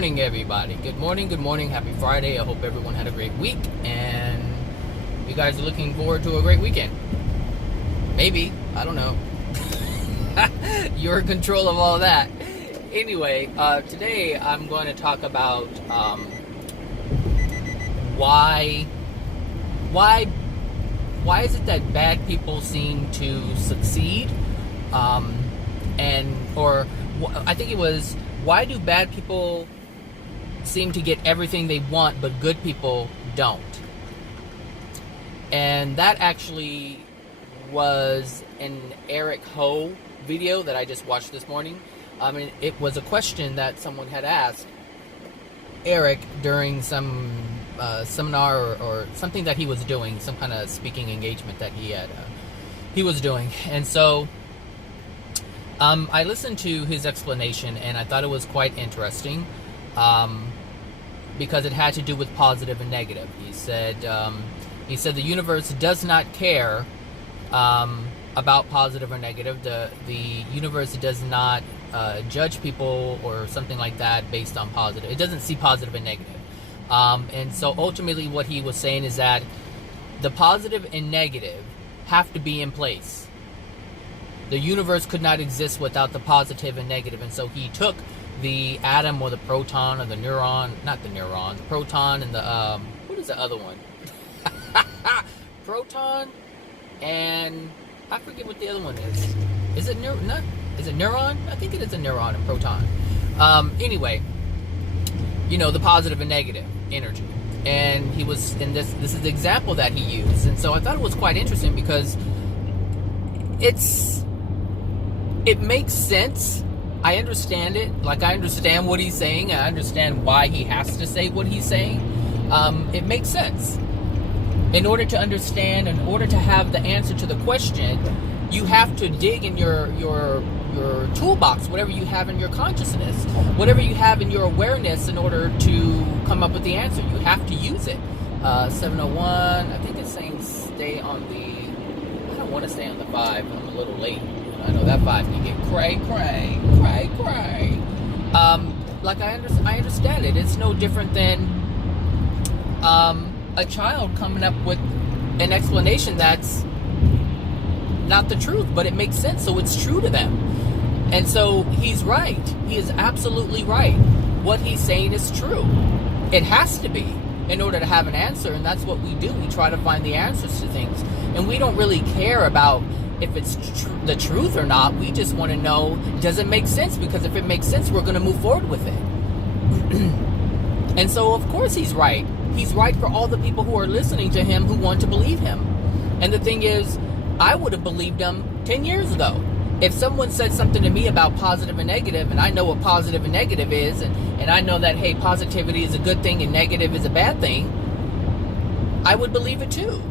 morning, everybody. Good morning. Happy Friday. I hope everyone had a great week and you guys are looking forward to a great weekend. Maybe. I don't know. You're in control of all that. Anyway, today I'm going to talk about why is it that bad people seem to succeed? I think it was, why do bad people seem to get everything they want, but good people don't? And that actually was an Eric Ho video that I just watched this morning. It was a question that someone had asked Eric during some seminar or something that he was doing, some kind of speaking engagement that he was doing. And so I listened to his explanation, and I thought it was quite interesting because it had to do with positive and negative. He said the universe does not care about positive or negative. The universe does not judge people or something like that based on positive. It doesn't see positive and negative. And so ultimately what he was saying is that the positive and negative have to be in place. The universe could not exist without the positive and negative. And so he took the atom or the proton or the neuron, not the neuron, the proton and the, what is the other one? Proton and I forget what the other one is. Is it neuron? I think it is a neuron and proton. Anyway, the positive and negative energy. And he was, and this is the example that he used. And so I thought it was quite interesting because it makes sense. I understand it. Like, I understand what he's saying. I understand why he has to say what he's saying. It makes sense. In order to understand, in order to have the answer to the question, you have to dig in your toolbox, whatever you have in your consciousness, whatever you have in your awareness in order to come up with the answer. You have to use it. 701, I think it's saying stay on the, I don't want to stay on the 5. I'm a little late. I know that 5 can get cray. Like I understand it. It's no different than a child coming up with an explanation that's not the truth, but it makes sense, so it's true to them. And so he's right. He is absolutely right. What he's saying is true. It has to be in order to have an answer, and that's what we do. We try to find the answers to things, and we don't really care about if it's the truth or not. We just want to know, does it make sense? Because if it makes sense, we're going to move forward with it. And so, of course, he's right. He's right for all the people who are listening to him who want to believe him. And the thing is, I would have believed him 10 years ago. If someone said something to me about positive and negative, and I know what positive and negative is, and I know that, hey, positivity is a good thing and negative is a bad thing, I would believe it too.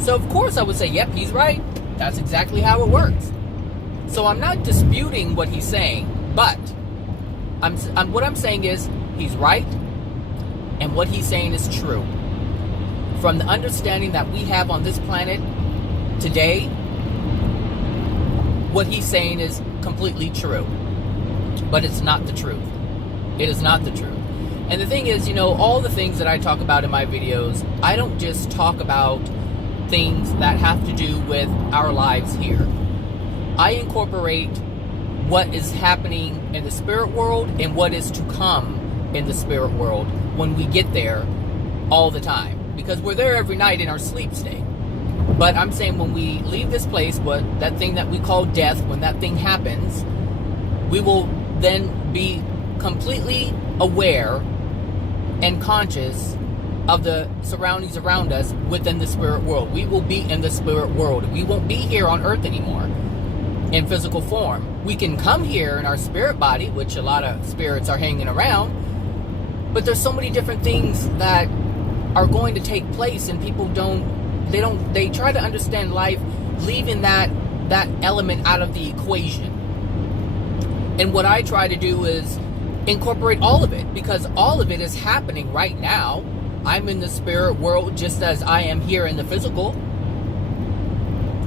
So, of course, I would say, yep, he's right. That's exactly how it works. So I'm not disputing what he's saying, but what I'm saying is he's right, and what he's saying is true. From the understanding that we have on this planet today, what he's saying is completely true. But it's not the truth. It is not the truth. And the thing is, all the things that I talk about in my videos, I don't just talk about things that have to do with our lives here. I incorporate what is happening in the spirit world and what is to come in the spirit world when we get there all the time. Because we're there every night in our sleep state. But I'm saying when we leave this place, that thing that we call death, when that thing happens, we will then be completely aware and conscious of the surroundings around us within the spirit world. We will be in the spirit world. We won't be here on earth anymore in physical form. We can come here in our spirit body, which a lot of spirits are hanging around, but there's so many different things that are going to take place, and people they try to understand life leaving that element out of the equation. And what I try to do is incorporate all of it, because all of it is happening right now. I'm in the spirit world just as I am here in the physical.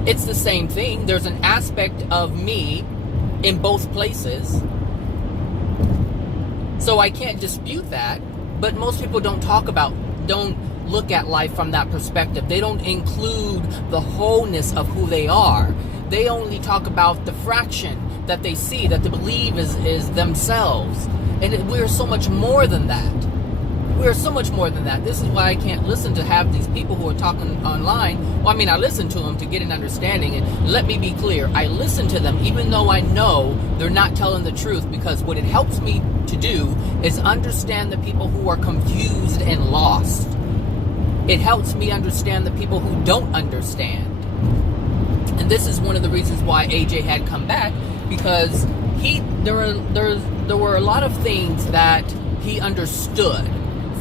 It's the same thing. There's an aspect of me in both places. So I can't dispute that, but most people don't look at life from that perspective. They don't include the wholeness of who they are. They only talk about the fraction that they see, that they believe is themselves. And we're so much more than that. We're so much more than that. This is why I can't listen to have these people who are talking online. Well, I mean, I listen to them to get an understanding. And let me be clear, I listen to them even though I know they're not telling the truth, because what it helps me to do is understand the people who are confused and lost. It helps me understand the people who don't understand. And this is one of the reasons why AJ had come back, because there were a lot of things that he understood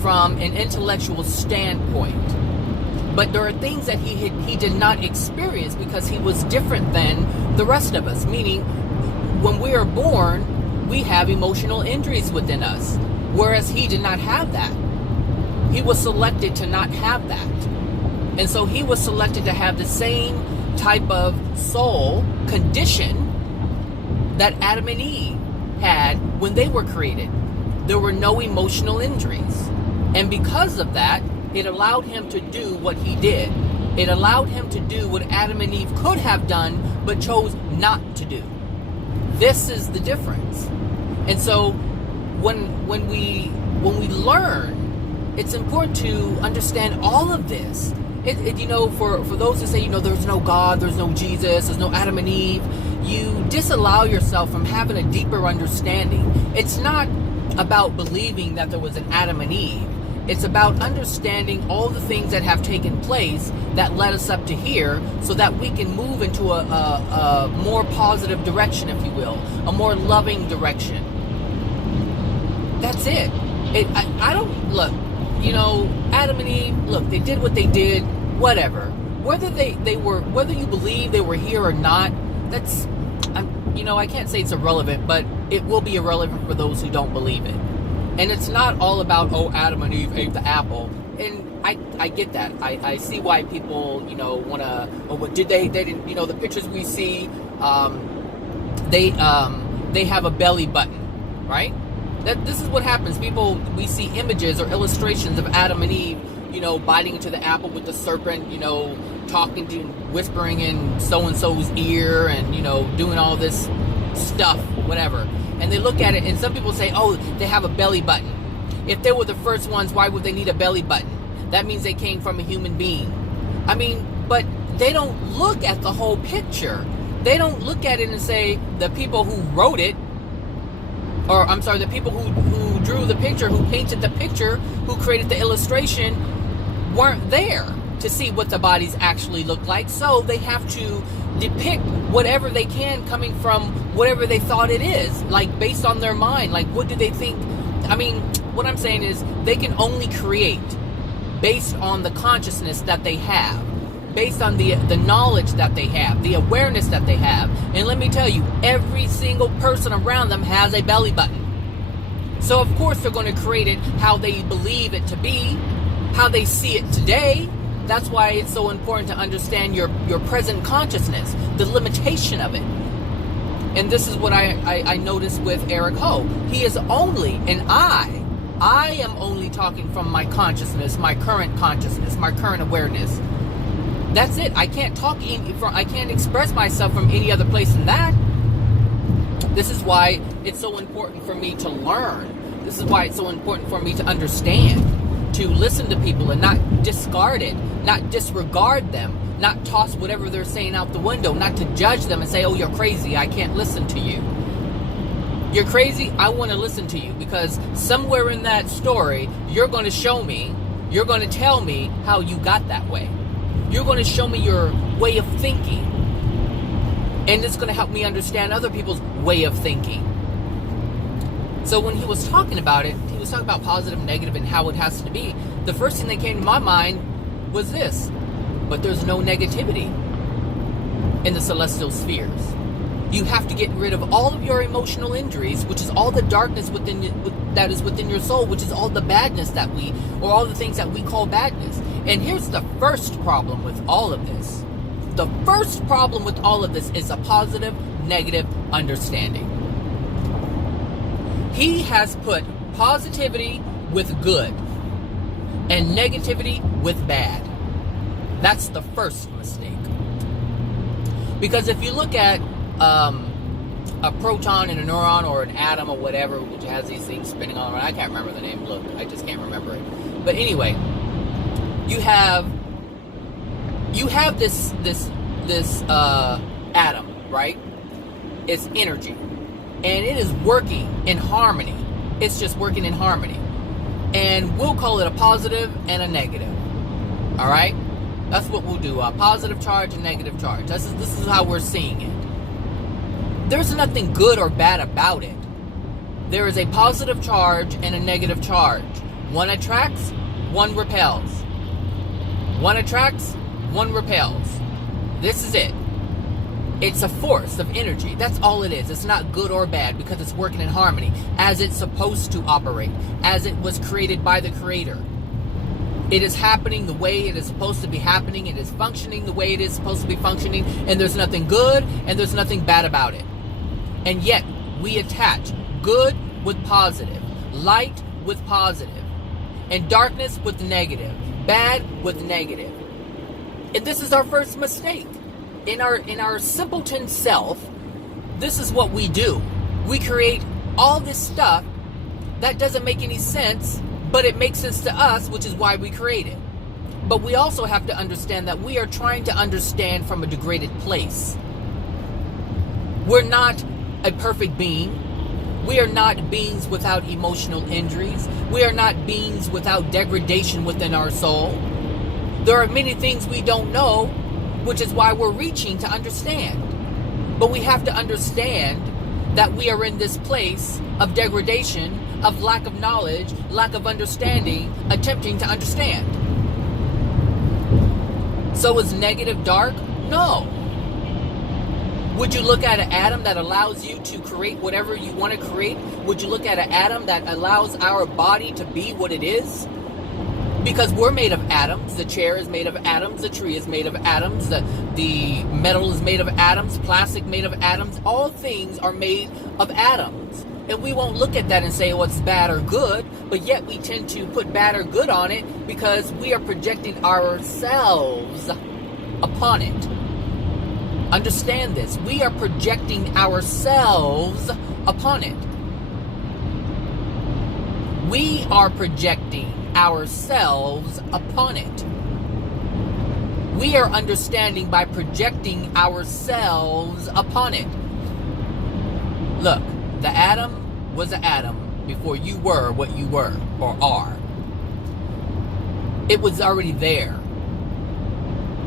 from an intellectual standpoint, but there are things that he did not experience because he was different than the rest of us. Meaning, when we are born, we have emotional injuries within us, whereas he did not have that. He was selected to not have that, and so he was selected to have the same type of soul condition that Adam and Eve had when they were created. There were no emotional injuries. And because of that, it allowed him to do what he did. It allowed him to do what Adam and Eve could have done, but chose not to do. This is the difference. And so when we learn, it's important to understand all of this. For those who say, there's no God, there's no Jesus, there's no Adam and Eve, you disallow yourself from having a deeper understanding. It's not about believing that there was an Adam and Eve. It's about understanding all the things that have taken place that led us up to here, so that we can move into a more positive direction, if you will, a more loving direction. That's it. I don't look. Adam and Eve, look, they did what they did, whatever. Whether whether you believe they were here or not, that's, I can't say it's irrelevant, but it will be irrelevant for those who don't believe it. And it's not all about, Adam and Eve ate the apple. And I get that. I see why people, want to, what did they didn't, the pictures we see, they have a belly button, right? This is what happens. We see images or illustrations of Adam and Eve, biting into the apple with the serpent, talking to, whispering in so-and-so's ear and, doing all this stuff, whatever. And they look at it, and some people say, they have a belly button. If they were the first ones, why would they need a belly button? That means they came from a human being. But they don't look at the whole picture. They don't look at it and say, the people who wrote it, or I'm sorry, the people who drew the picture, who painted the picture, who created the illustration, weren't there to see what the bodies actually look like. So they have to depict whatever they can coming from whatever they thought it is, like based on their mind. Like, what do they think? What I'm saying is they can only create based on the consciousness that they have, based on the knowledge that they have, the awareness that they have. And let me tell you, every single person around them has a belly button. So of course they're going to create it how they believe it to be, how they see it today. That's why it's so important to understand your present consciousness, the limitation of it. And this is what I noticed with Eric Ho. He is only, and I am only talking from my consciousness, my current consciousness, my current awareness. That's it. I can't express myself from any other place than that. This is why it's so important for me to learn. This is why it's so important for me to understand, to listen to people and not discard it, not disregard them, not toss whatever they're saying out the window, not to judge them and say, you're crazy, I can't listen to you. You're crazy, I want to listen to you, because somewhere in that story, you're going to show me, you're going to tell me how you got that way. You're going to show me your way of thinking. And it's going to help me understand other people's way of thinking. So when he was talking about it, he was talking about positive, negative, and how it has to be. The first thing that came to my mind was this: but there's no negativity in the celestial spheres. You have to get rid of all of your emotional injuries, which is all the darkness that is within your soul, which is all the badness or all the things that we call badness. And here's the first problem with all of this. The first problem with all of this is a positive, negative understanding. He has put positivity with good and negativity with bad. That's the first mistake. Because if you look at a proton and a neuron, or an atom or whatever, which has these things spinning all around, I can't remember the name. Look, I just can't remember it. But anyway, you have this atom, right? It's energy, and it is working in harmony. It's just working in harmony, and we'll call it a positive and a negative. All right, that's what we'll do: a positive charge and negative charge. This is how we're seeing it. There's nothing good or bad about it. There is a positive charge and a negative charge. One attracts, one repels. One attracts, one repels. This is it. It's a force of energy. That's all it is. It's not good or bad, because it's working in harmony as it's supposed to operate, as it was created by the Creator. It is happening the way it is supposed to be happening. It is functioning the way it is supposed to be functioning, and there's nothing good and there's nothing bad about it. And yet, we attach good with positive, light with positive, and darkness with negative, bad with negative. And this is our first mistake. In our simpleton self, this is what we do. We create all this stuff that doesn't make any sense, but it makes sense to us, which is why we create it. But we also have to understand that we are trying to understand from a degraded place. We're not a perfect being. We are not beings without emotional injuries. We are not beings without degradation within our soul. There are many things we don't know, which is why we're reaching to understand. But we have to understand that we are in this place of degradation, of lack of knowledge, lack of understanding, attempting to understand. So is negative dark? No. Would you look at an atom that allows you to create whatever you want to create? Would you look at an atom that allows our body to be what it is? Because we're made of atoms. The chair is made of atoms. The tree is made of atoms. The metal is made of atoms. Plastic made of atoms. All things are made of atoms. And we won't look at that and say, oh, it's bad or good. But yet we tend to put bad or good on it because we are projecting ourselves upon it. Understand this. We are projecting ourselves upon it. We are projecting ourselves upon it. We are understanding by projecting ourselves upon it. Look, the atom was an atom before you were what you were or are. It was already there.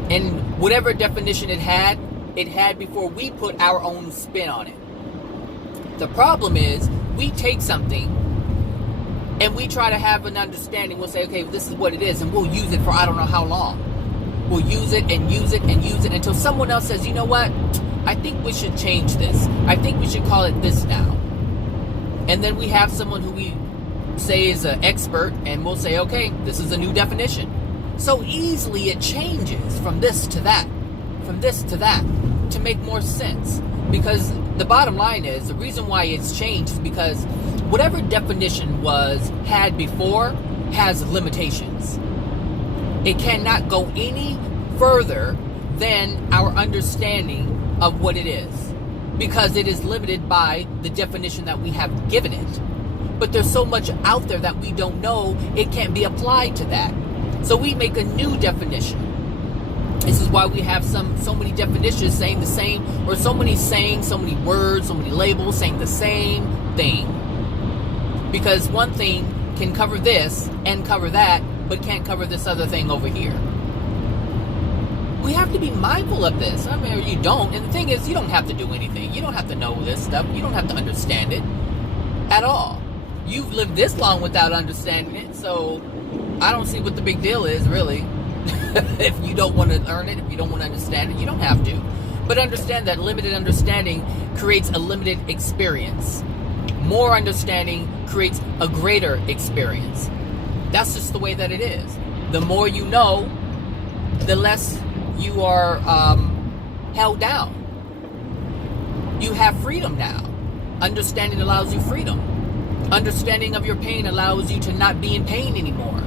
And whatever definition it had before we put our own spin on it. The problem is, we take something and we try to have an understanding. We'll say, okay, this is what it is, and we'll use it for I don't know how long. We'll use it and use it and use it until someone else says, you know what? I think we should change this. I think we should call it this now. And then we have someone who we say is an expert, and we'll say, okay, this is a new definition. So easily it changes from this to that, from this to that, to make more sense. Because the bottom line is, the reason why it's changed is because whatever definition had before has limitations. It cannot go any further than our understanding of what it is, because it is limited by the definition that we have given it. But there's so much out there that we don't know, it can't be applied to that. So we make a new definition. This is why we have so many definitions saying the same, or so many sayings, so many words, so many labels saying the same thing. Because one thing can cover this and cover that, but can't cover this other thing over here. We have to be mindful of this. I mean, you don't. And the thing is, you don't have to do anything. You don't have to know this stuff. You don't have to understand it at all. You've lived this long without understanding it, so I don't see what the big deal is, really. If you don't want to learn it, if you don't want to understand it, you don't have to. But understand that limited understanding creates a limited experience. More understanding creates a greater experience. That's just the way that it is. The more you know, the less you are held down. You have freedom now. Understanding allows you freedom. Understanding of your pain allows you to not be in pain anymore.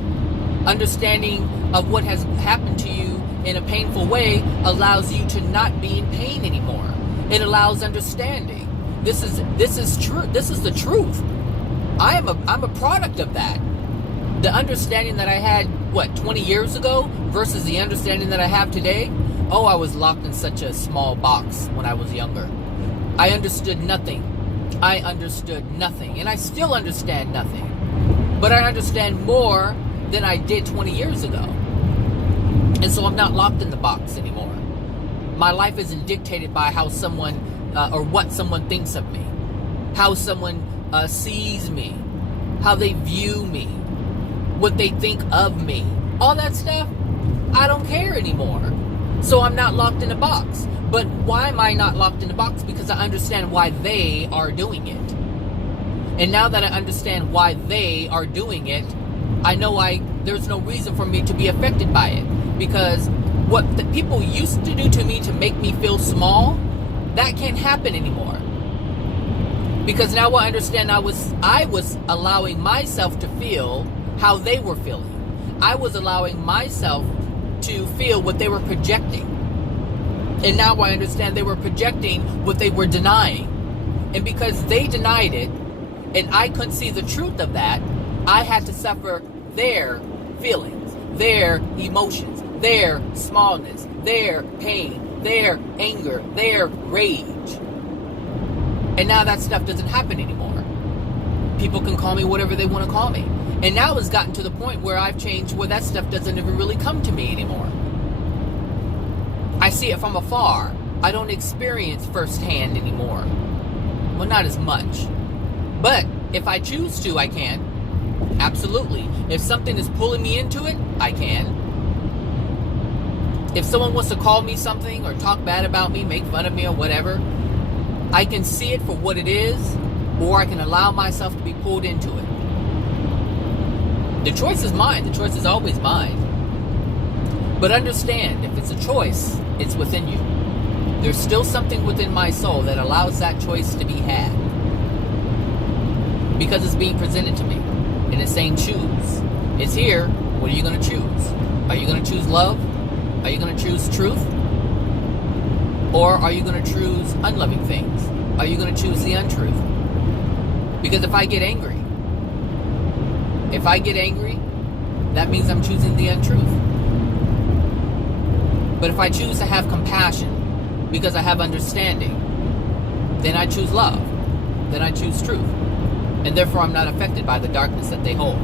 Understanding of what has happened to you in a painful way allows you to not be in pain anymore. It allows understanding. This is true. This is the truth. I'm a product of that. The understanding that I had 20 years ago versus the understanding that I have today. Oh, I was locked in such a small box when I was younger. I understood nothing. And I still understand nothing. But I understand more than I did 20 years ago. And so I'm not locked in the box anymore. My life isn't dictated by how someone or what someone thinks of me, how someone sees me, how they view me, what they think of me. All that stuff, I don't care anymore. So I'm not locked in a box. But why am I not locked in a box? Because I understand why they are doing it. And now that I understand why they are doing it, I know there's no reason for me to be affected by it. Because what the people used to do to me to make me feel small, that can't happen anymore. Because now I understand I was allowing myself to feel how they were feeling. I was allowing myself to feel what they were projecting. And now I understand they were projecting what they were denying. And because they denied it, and I couldn't see the truth of that, I had to suffer their feelings, their emotions, their smallness, their pain, their anger, their rage. And now that stuff doesn't happen anymore. People can call me whatever they want to call me. And now it's gotten to the point where I've changed where that stuff doesn't even really come to me anymore. I see it from afar. I don't experience firsthand anymore. Well, not as much. But if I choose to, I can. Absolutely. If something is pulling me into it, I can. If someone wants to call me something or talk bad about me, make fun of me or whatever, I can see it for what it is, or I can allow myself to be pulled into it. The choice is mine. The choice is always mine. But understand, if it's a choice, it's within you. There's still something within my soul that allows that choice to be had. Because it's being presented to me. And it's saying choose. It's here. What are you going to choose? Are you going to choose love? Are you going to choose truth? Or are you going to choose unloving things? Are you going to choose the untruth? Because if I get angry, that means I'm choosing the untruth. But if I choose to have compassion because I have understanding, then I choose love. Then I choose truth. And therefore I'm not affected by the darkness that they hold.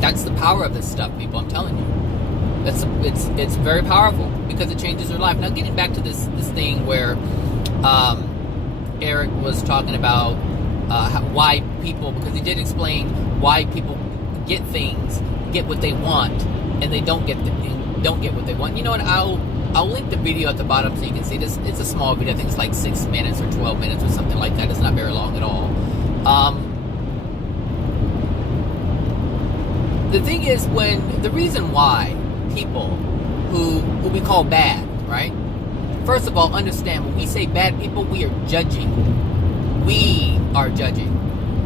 That's the power of this stuff, people. I'm telling you. It's very powerful because it changes your life. Now, getting back to this thing where Eric was talking about why people, because he did explain why people get what they want, and they don't get what they want. You know what? I'll link the video at the bottom so you can see this. It's a small video. I think it's like 6 minutes or 12 minutes or something like that. It's not very long at all. The thing is, the reason why people who we call bad, right? First of all, understand when we say bad people, we are judging. We are judging.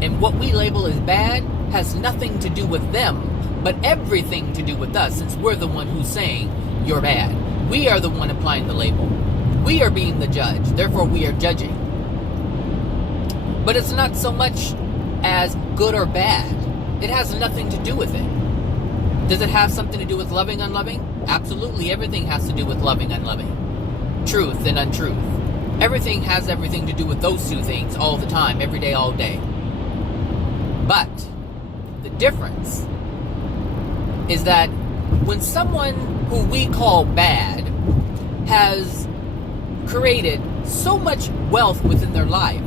And what we label as bad has nothing to do with them, but everything to do with us, since we're the one who's saying you're bad. We are the one applying the label. We are being the judge. Therefore, we are judging. But it's not so much as good or bad. It has nothing to do with it. Does it have something to do with loving, unloving? Absolutely. Everything has to do with loving, unloving. Truth and untruth. Everything has everything to do with those two things all the time, every day, all day. But the difference is that when someone who we call bad has created so much wealth within their life,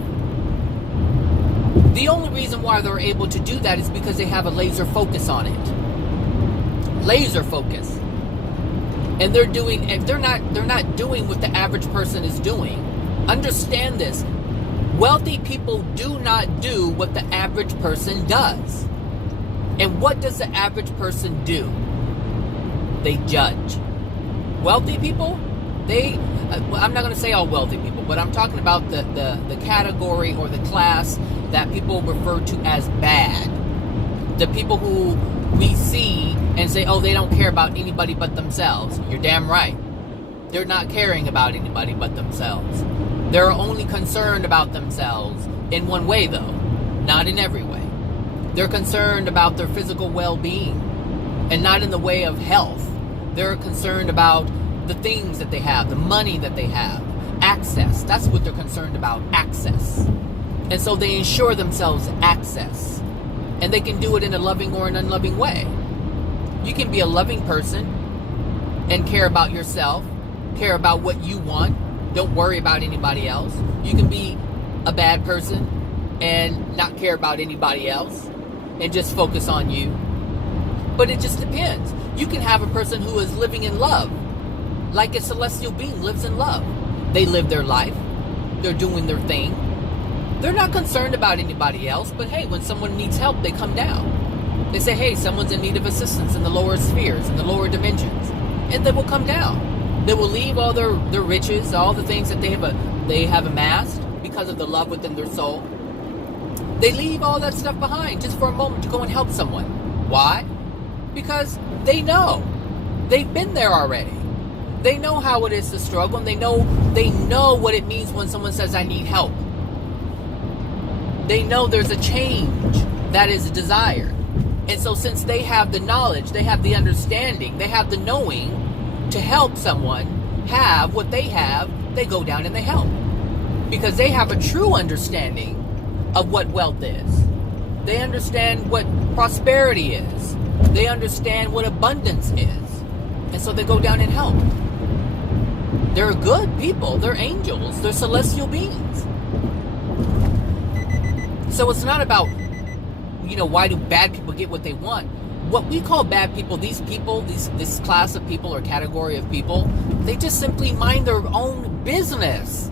the only reason why they're able to do that is because they have a laser focus on it. Laser focus. And they're not doing what the average person is doing. Understand this. Wealthy people do not do what the average person does. And what does the average person do? They judge. Wealthy people, I'm not going to say all wealthy people, but I'm talking about the category or the class that people refer to as bad. The people who we see and say, oh, they don't care about anybody but themselves. You're damn right. They're not caring about anybody but themselves. They're only concerned about themselves in one way, though, not in every way. They're concerned about their physical well-being and not in the way of health. They're concerned about the things that they have, the money that they have, access. That's what they're concerned about, access. And so they ensure themselves access. And they can do it in a loving or an unloving way. You can be a loving person and care about yourself, care about what you want, don't worry about anybody else. You can be a bad person and not care about anybody else and just focus on you. But it just depends. You can have a person who is living in love, like a celestial being lives in love. They live their life. They're doing their thing. They're not concerned about anybody else, but hey, when someone needs help, they come down. They say, hey, someone's in need of assistance in the lower spheres, in the lower dimensions. And they will come down. They will leave all their riches, all the things that they have amassed because of the love within their soul. They leave all that stuff behind just for a moment to go and help someone. Why? Because they know. They've been there already. They know how it is to struggle, and they know what it means when someone says, I need help. They know there's a change that is desired. And so since they have the knowledge, they have the understanding, they have the knowing to help someone have what they have, they go down and they help. Because they have a true understanding of what wealth is. They understand what prosperity is. They understand what abundance is. And so they go down and help. They're good people. They're angels. They're celestial beings. So it's not about, why do bad people get what they want? What we call bad people, this class of people or category of people, they just simply mind their own business.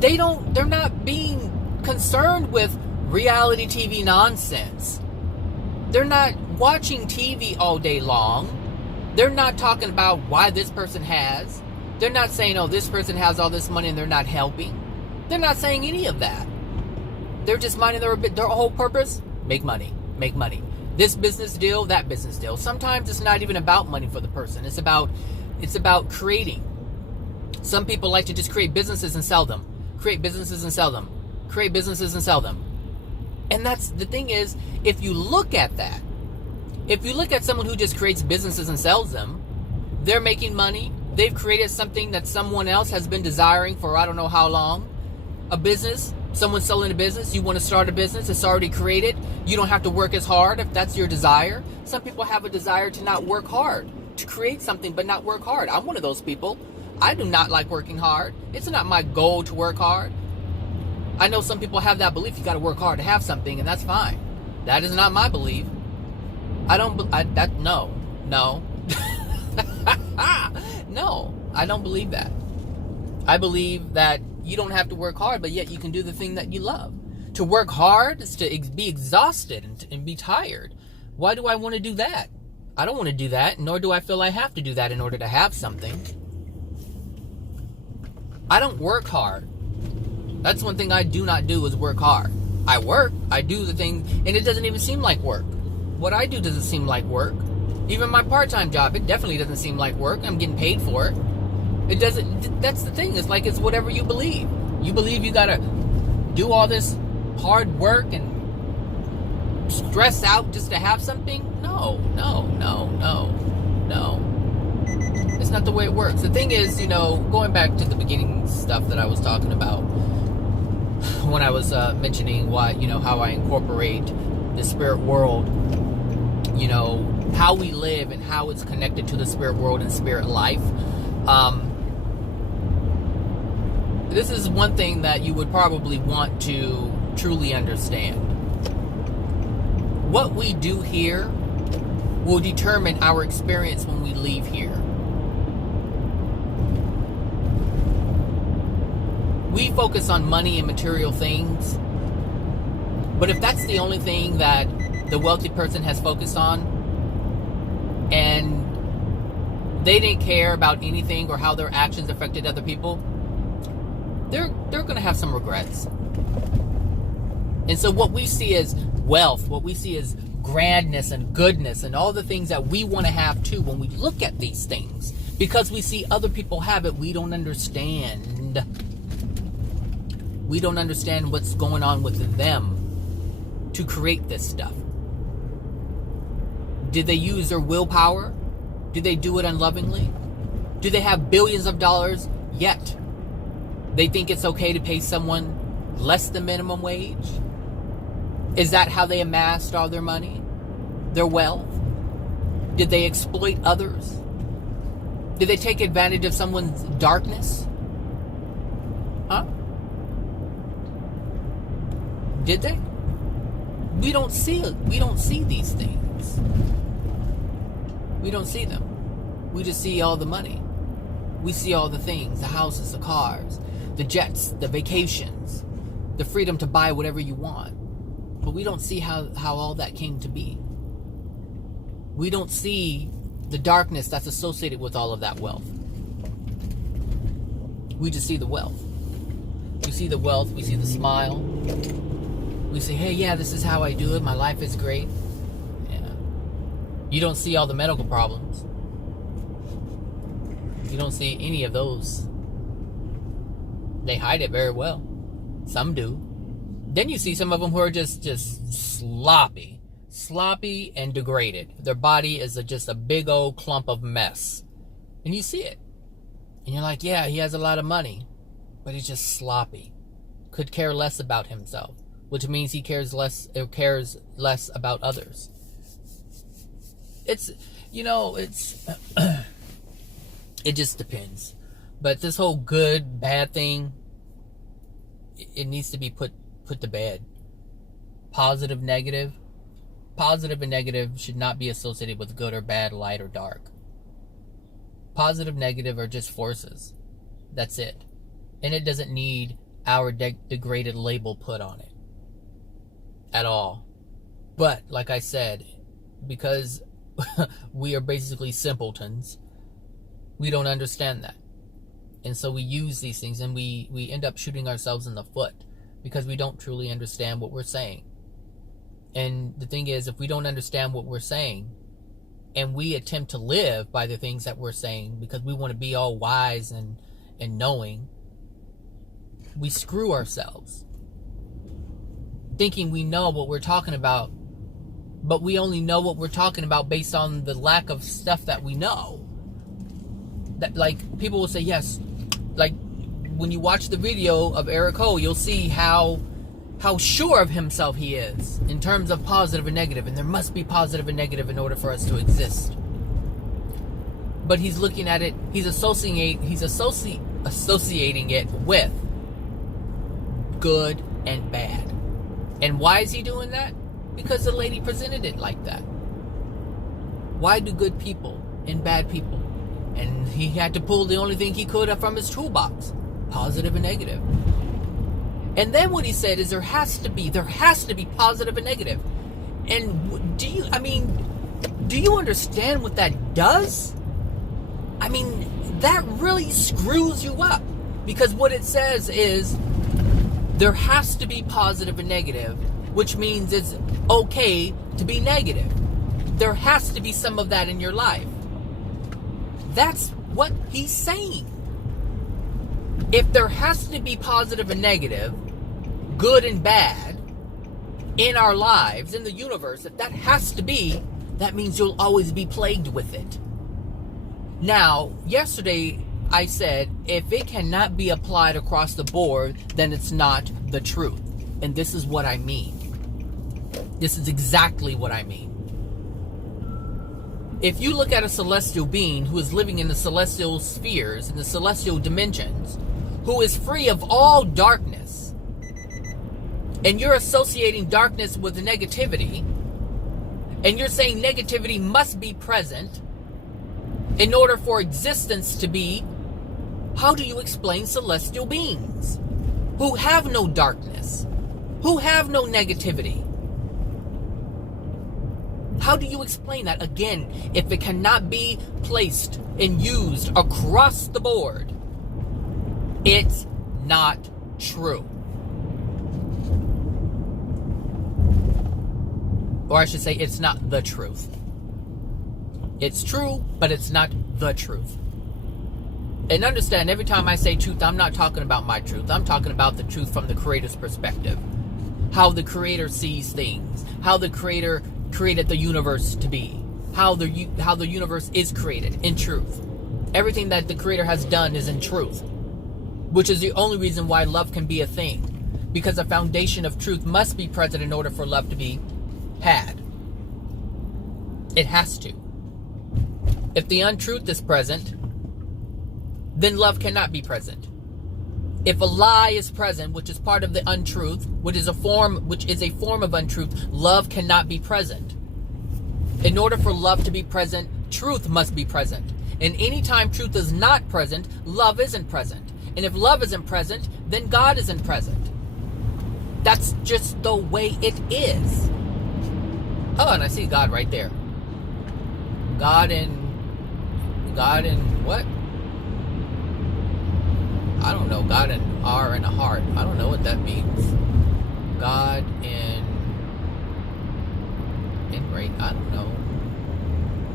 They're not being concerned with reality TV nonsense. They're not watching TV all day long. They're not talking about why this person has. They're not saying, oh, this person has all this money and they're not helping. They're not saying any of that. They're just minding their whole purpose, make money. This business deal, that business deal. Sometimes it's not even about money for the person. It's about creating. Some people like to just create businesses and sell them. Create businesses and sell them. Create businesses and sell them. And that's the thing is, if you look at that, if you look at someone who just creates businesses and sells them, they're making money. They've created something that someone else has been desiring for I don't know how long. A business. Someone's selling a business. You want to start a business. It's already created. You don't have to work as hard if that's your desire. Some people have a desire to not work hard, to create something but not work hard. I'm one of those people. I do not like working hard. It's not my goal to work hard. I know some people have that belief you got to work hard to have something, and that's fine. That is not my belief. No. No, I don't believe that. I believe that you don't have to work hard, but yet you can do the thing that you love. To work hard is to be exhausted and be tired. Why do I want to do that? I don't want to do that, nor do I feel I have to do that in order to have something. I don't work hard. That's one thing I do not do is work hard. I work, I do the thing, and it doesn't even seem like work. What I do doesn't seem like work. Even my part-time job, it definitely doesn't seem like work. I'm getting paid for it. It doesn't, that's the thing. It's like it's whatever you believe. You believe you gotta do all this hard work and stress out just to have something? No. It's not the way it works. The thing is, going back to the beginning stuff that I was talking about, when I was mentioning why, how I incorporate the spirit world, how we live and how it's connected to the spirit world and spirit life. This is one thing that you would probably want to truly understand. What we do here will determine our experience when we leave here. We focus on money and material things, but if that's the only thing that the wealthy person has focused on, and they didn't care about anything or how their actions affected other people, they're going to have some regrets. And so what we see is wealth, what we see is grandness and goodness and all the things that we want to have too when we look at these things. Because we see other people have it, we don't understand. We don't understand what's going on with them to create this stuff. Did they use their willpower? Did they do it unlovingly? Do they have billions of dollars yet they think it's okay to pay someone less than minimum wage? Is that how they amassed all their money, their wealth? Did they exploit others? Did they take advantage of someone's darkness? Huh? Did they? We don't see it. We don't see these things. We don't see them. We just see all the money. We see all the things, the houses, the cars, the jets, the vacations, the freedom to buy whatever you want. But we don't see how all that came to be. We don't see the darkness that's associated with all of that wealth. We just see the wealth. We see the wealth, we see the smile. We say, hey, yeah, this is how I do it. My life is great. Yeah. You don't see all the medical problems. You don't see any of those. They hide it very well. Some do. Then you see some of them who are just sloppy and degraded. Their body is just a big old clump of mess. And you see it. And you're like, yeah, he has a lot of money, but he's just sloppy. Could care less about himself, which means he cares less about others. It's, it just depends. But this whole good, bad thing, it needs to be put to bed. Positive, negative. Positive and negative should not be associated with good or bad, light or dark. Positive, negative are just forces. That's it. And it doesn't need our degraded label put on it. At all. But, like I said, because we are basically simpletons, we don't understand that. And so we use these things and we end up shooting ourselves in the foot because we don't truly understand what we're saying. And the thing is, if we don't understand what we're saying and we attempt to live by the things that we're saying because we want to be all wise and knowing, we screw ourselves. Thinking we know what we're talking about, but we only know what we're talking about based on the lack of stuff that we know. That, like, people will say, yes, like, when you watch the video of Eric Ho, you'll see how sure of himself he is in terms of positive and negative, and there must be positive and negative in order for us to exist. But he's looking at it, he's associating it with good and bad. And why is he doing that? Because the lady presented it like that. Why do good people and bad people? And he had to pull the only thing he could from his toolbox. Positive and negative. And then what he said is there has to be positive and negative. And do you understand what that does? I mean, that really screws you up. Because what it says is there has to be positive and negative, which means it's okay to be negative. There has to be some of that in your life. That's what he's saying. If there has to be positive and negative, good and bad, in our lives, in the universe, if that has to be, that means you'll always be plagued with it. Now, yesterday I said, if it cannot be applied across the board, then it's not the truth. And this is what I mean. This is exactly what I mean. If you look at a celestial being who is living in the celestial spheres, in the celestial dimensions, who is free of all darkness, and you're associating darkness with negativity, and you're saying negativity must be present in order for existence to be, how do you explain celestial beings who have no darkness, who have no negativity? How do you explain that? Again, if it cannot be placed and used across the board, it's not true. Or I should say, it's not the truth. It's true, but it's not the truth. And understand, every time I say truth, I'm not talking about my truth. I'm talking about the truth from the Creator's perspective. How the Creator sees things. How the Creator created the universe to be. How the universe is created in truth. Everything that the Creator has done is in truth. Which is the only reason why love can be a thing. Because the foundation of truth must be present in order for love to be had. It has to. If the untruth is present, then love cannot be present. If a lie is present, which is part of the untruth, which is a form of untruth, love cannot be present. In order for love to be present, truth must be present. And anytime truth is not present, love isn't present. And if love isn't present, then God isn't present. That's just the way it is. Oh, and I see God right there. God in what? I don't know. God in R and a heart. I don't know what that means. God in rate. I don't know.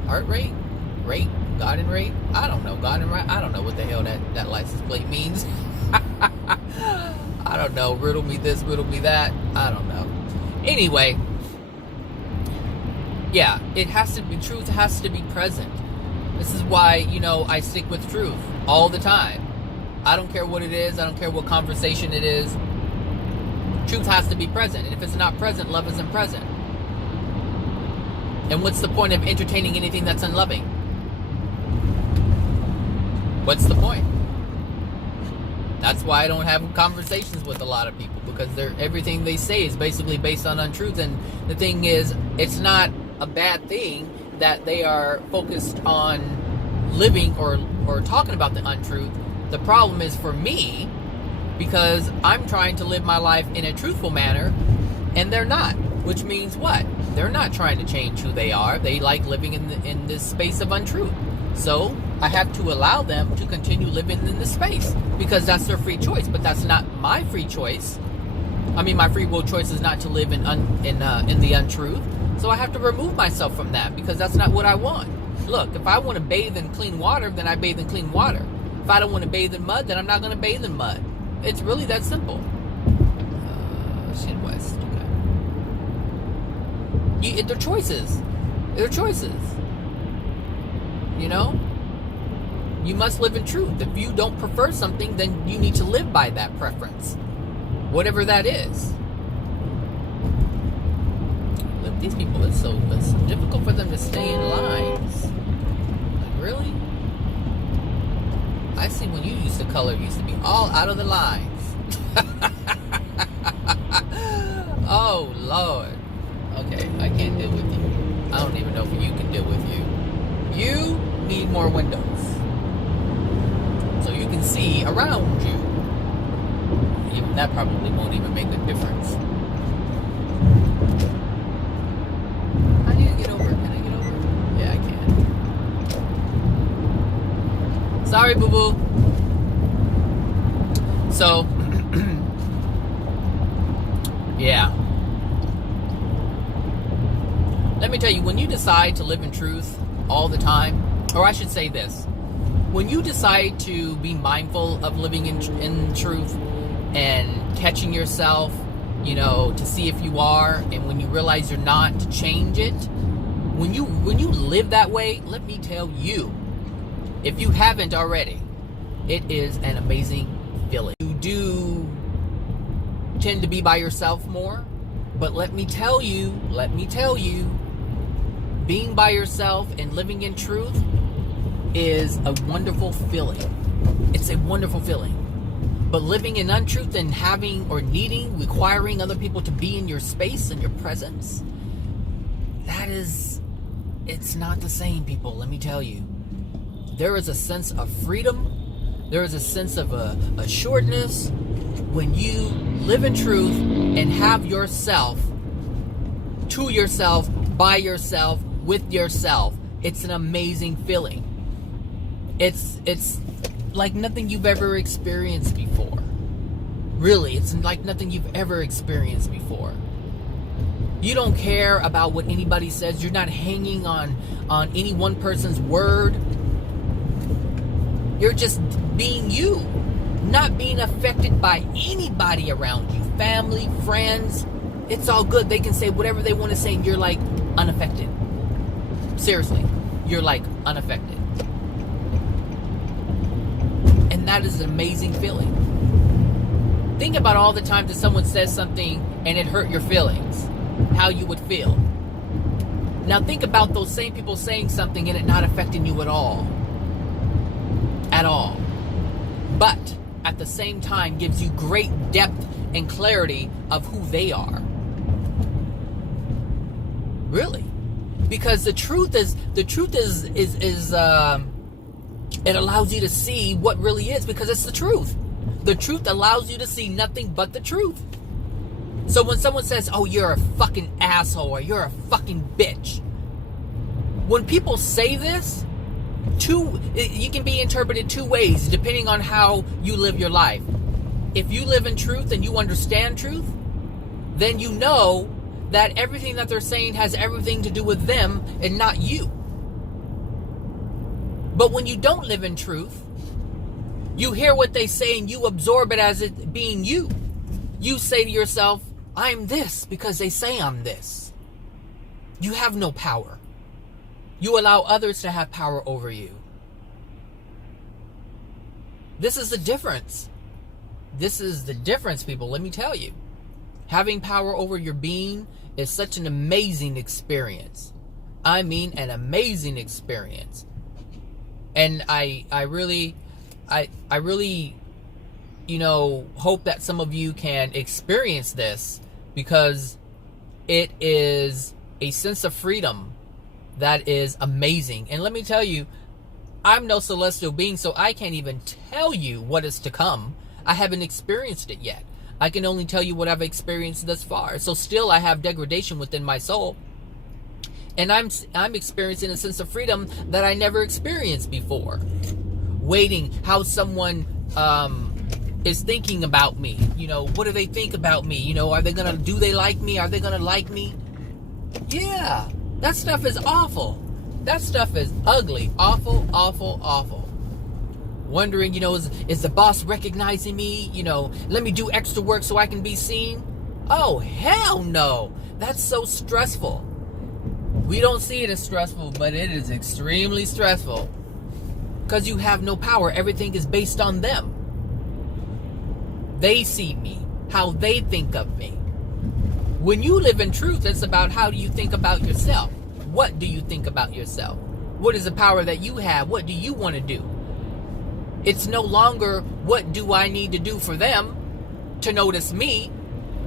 Heart rate? Rate? God in rate? I don't know. God in rate? I don't know what the hell that license plate means. I don't know. Riddle me this, riddle me that. I don't know. Anyway. Yeah, it has to be, truth has to be present. This is why, I stick with truth all the time. I don't care what it is. I don't care what conversation it is. Truth has to be present. And if it's not present, love isn't present. And what's the point of entertaining anything that's unloving? What's the point? That's why I don't have conversations with a lot of people, because everything they say is basically based on untruth. And the thing is, it's not a bad thing that they are focused on living or talking about the untruth. The problem is for me, because I'm trying to live my life in a truthful manner, and they're not. Which means what? They're not trying to change who they are. They like living in this space of untruth. So I have to allow them to continue living in this space, because that's their free choice. But that's not my free choice. I mean, my free will choice is not to live in the untruth. So I have to remove myself from that, because that's not what I want. Look, if I want to bathe in clean water, then I bathe in clean water. If I don't want to bathe in mud, then I'm not going to bathe in mud. It's really that simple. Shit West. Okay. They're choices. They're choices. You must live in truth. If you don't prefer something, then you need to live by that preference, whatever that is. Look, these people, it's so difficult for them to stay in lines. Like, really? I see when you used to color, it used to be all out of the lines. Oh, Lord. Okay, I can't deal with you. I don't even know if you can deal with you. You need more windows, so you can see around you. Even that probably won't even make a difference. How do you get over? Can I get over? Yeah, I can. Sorry, boo-boo. So, yeah. Let me tell you, when you decide to live in truth all the time, or I should say this, when you decide to be mindful of living in truth and catching yourself, to see if you are, and when you realize you're not, to change it, when you live that way, let me tell you, if you haven't already, it is an amazing feeling. You do tend to be by yourself more, but let me tell you, being by yourself and living in truth is a wonderful feeling. It's a wonderful feeling. But living in untruth and having or requiring other people to be in your space and your presence, it's not the same, people, let me tell you. There is a sense of freedom. There is a sense of assuredness when you live in truth and have yourself, to yourself, by yourself, with yourself. It's an amazing feeling. It's like nothing you've ever experienced before. Really, it's like nothing you've ever experienced before. You don't care about what anybody says. You're not hanging on any one person's word. You're just being you, not being affected by anybody around you. Family, friends, it's all good. They can say whatever they want to say and you're like unaffected. Seriously, you're like unaffected. And that is an amazing feeling. Think about all the times that someone says something and it hurt your feelings. How you would feel. Now think about those same people saying something and it not affecting you at all. At all. But at the same time gives you great depth and clarity of who they are. Really. Because the truth is it allows you to see what really is, because it's the truth. The truth allows you to see nothing but the truth. So when someone says, oh, you're a fucking asshole, or you're a fucking bitch, when people say this, you can be interpreted two ways depending on how you live your life. If you live in truth and you understand truth, then you know that everything that they're saying has everything to do with them and not you. But when you don't live in truth, you hear what they say and you absorb it as it being you. You say to yourself, I'm this because they say I'm this. You have no power. You allow others to have power over you. This is the difference. This is the difference, people. Let me tell you. Having power over your being is such an amazing experience. I mean, an amazing experience. And I really, you know, hope that some of you can experience this, because it is a sense of freedom that is amazing. And let me tell you, I'm no celestial being, so I can't even tell you what is to come. I haven't experienced it yet. I can only tell you what I've experienced thus far. So still I have degradation within my soul. And I'm experiencing a sense of freedom that I never experienced before. Waiting how someone is thinking about me. You know, what do they think about me? You know, do they like me? Are they gonna like me? Yeah, that stuff is awful. That stuff is ugly. Awful, awful, awful. Wondering, you know, is the boss recognizing me? You know, let me do extra work so I can be seen? Oh, hell no. That's so stressful. We don't see it as stressful, but it is extremely stressful. Because you have no power. Everything is based on them. They see me, how they think of me. When you live in truth, it's about how do you think about yourself. What do you think about yourself? What is the power that you have? What do you want to do? It's no longer what do I need to do for them to notice me.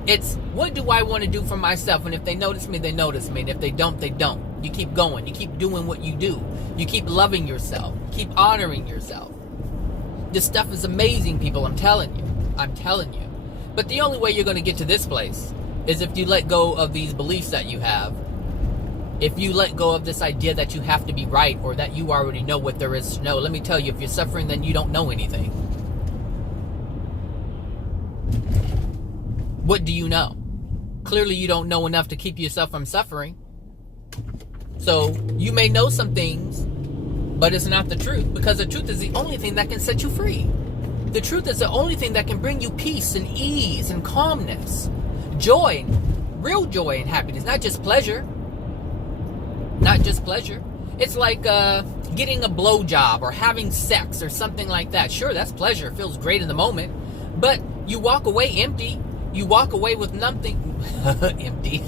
It's what do I want to do for myself? And if they notice me, they notice me. And if they don't, they don't. You keep going. You keep doing what you do. You keep loving yourself. Keep honoring yourself. This stuff is amazing, people. I'm telling you. I'm telling you. But the only way you're going to get to this place is if you let go of these beliefs that you have. If you let go of this idea that you have to be right or that you already know what there is to know. Let me tell you, if you're suffering, then you don't know anything. What do you know? Clearly you don't know enough to keep yourself from suffering. So you may know some things, but it's not the truth, because the truth is the only thing that can set you free. The truth is the only thing that can bring you peace and ease and calmness, joy, real joy and happiness, not just pleasure. Not just pleasure. It's like getting a blowjob or having sex or something like that. Sure, that's pleasure. It feels great in the moment. But you walk away empty. You walk away with nothing. Empty.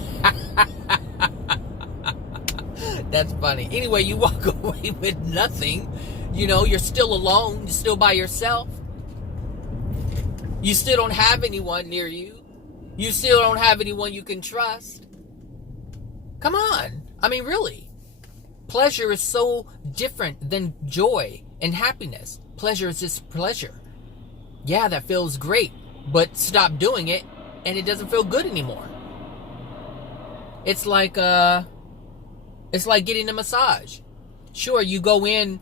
That's funny. Anyway, you walk away with nothing. You know, you're still alone. You're still by yourself. You still don't have anyone near you. You still don't have anyone you can trust. Come on. I mean, really. Pleasure is so different than joy and happiness. Pleasure is just pleasure. Yeah, that feels great, but stop doing it and it doesn't feel good anymore. It's like getting a massage. Sure, you go in,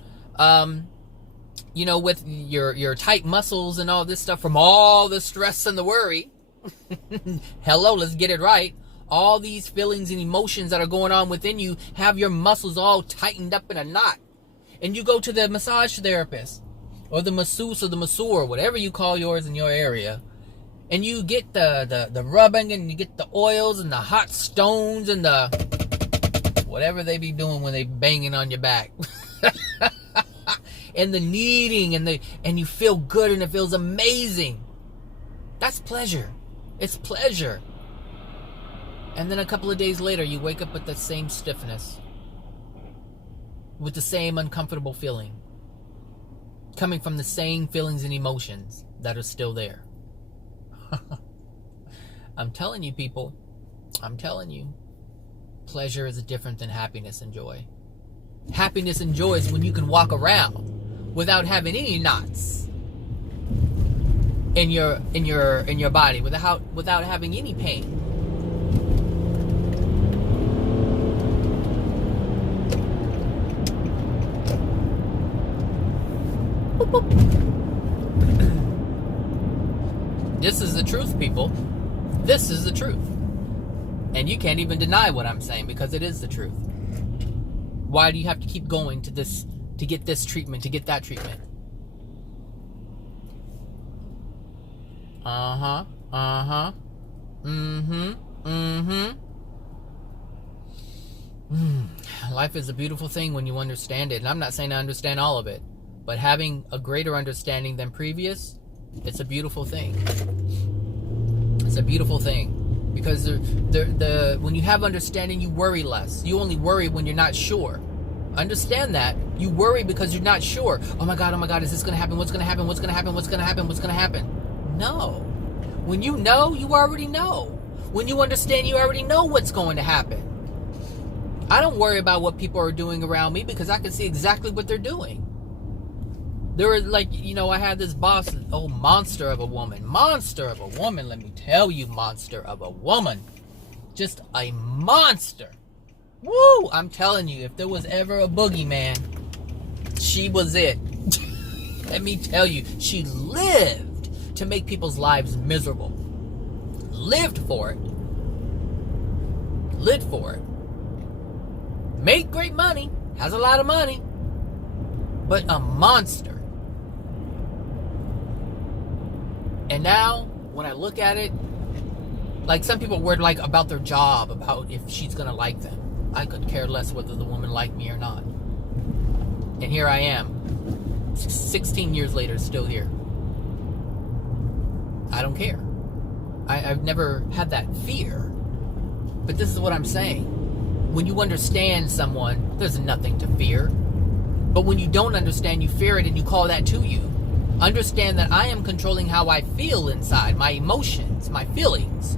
you know, with your tight muscles and all this stuff from all the stress and the worry. Hello, let's get it right. all these feelings and emotions that are going on within you have your muscles all tightened up in a knot. And you go to the massage therapist or the masseuse or the masseur, whatever you call yours in your area, and you get the rubbing and you get the oils and the hot stones and the whatever they be doing when they banging on your back. And the kneading and you feel good and it feels amazing. That's pleasure. It's pleasure. And then a couple of days later, you wake up with the same stiffness, with the same uncomfortable feeling, coming from the same feelings and emotions that are still there. I'm telling you, people, I'm telling you, pleasure is different than happiness and joy. Happiness and joy is when you can walk around without having any knots in your body, without having any pain. This is the truth, people. This is the truth. And you can't even deny what I'm saying because it is the truth. Why do you have to keep going to this, to get this treatment, to get that treatment? Life is a beautiful thing when you understand it. And I'm not saying I understand all of it, but having a greater understanding than previous, it's a beautiful thing. It's a beautiful thing. Because when you have understanding, you worry less. You only worry when you're not sure. Understand that. You worry because you're not sure. Oh my God, is this going to happen? What's going to happen? What's going to happen? What's going to happen? What's going to happen? No. When you know, you already know. When you understand, you already know what's going to happen. I don't worry about what people are doing around me because I can see exactly what they're doing. There were I had this boss, monster of a woman, let me tell you, monster of a woman. Just a monster. Woo! I'm telling you, if there was ever a boogeyman, she was it. Let me tell you, she lived to make people's lives miserable. Lived for it. Lived for it. Made great money. Has a lot of money. But a monster. And now, when I look at it, like some people were like about their job, about if she's going to like them. I could care less whether the woman liked me or not. And here I am, 16 years later, still here. I don't care. I've never had that fear. But this is what I'm saying. When you understand someone, there's nothing to fear. But when you don't understand, you fear it and you call that to you. Understand that I am controlling how I feel inside, my emotions, my feelings.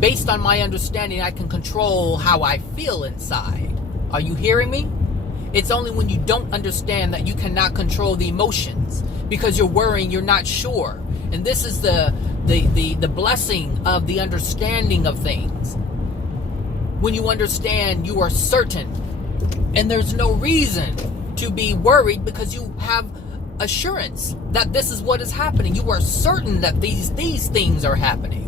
Based on my understanding, I can control how I feel inside. Are you hearing me? It's only when you don't understand that you cannot control the emotions because you're worrying, you're not sure. And this is the blessing of the understanding of things. When you understand, you are certain. And there's no reason to be worried because you have assurance that this is what is happening. You are certain that these things are happening.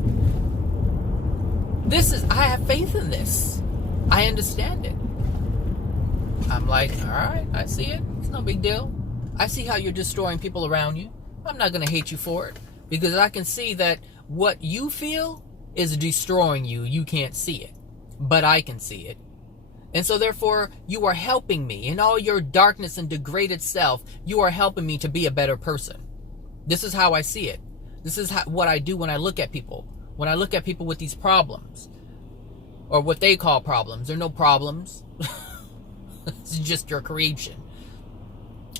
I have faith in this. I understand it. I'm like, all right, I see it. It's no big deal. I see how you're destroying people around you. I'm not going to hate you for it because I can see that what you feel is destroying you. You can't see it, but I can see it. And so therefore, you are helping me in all your darkness and degraded self. You are helping me to be a better person. This is how I see it. This is what I do when I look at people. When I look at people with these problems, or what they call problems. They're no problems. It's just your creation.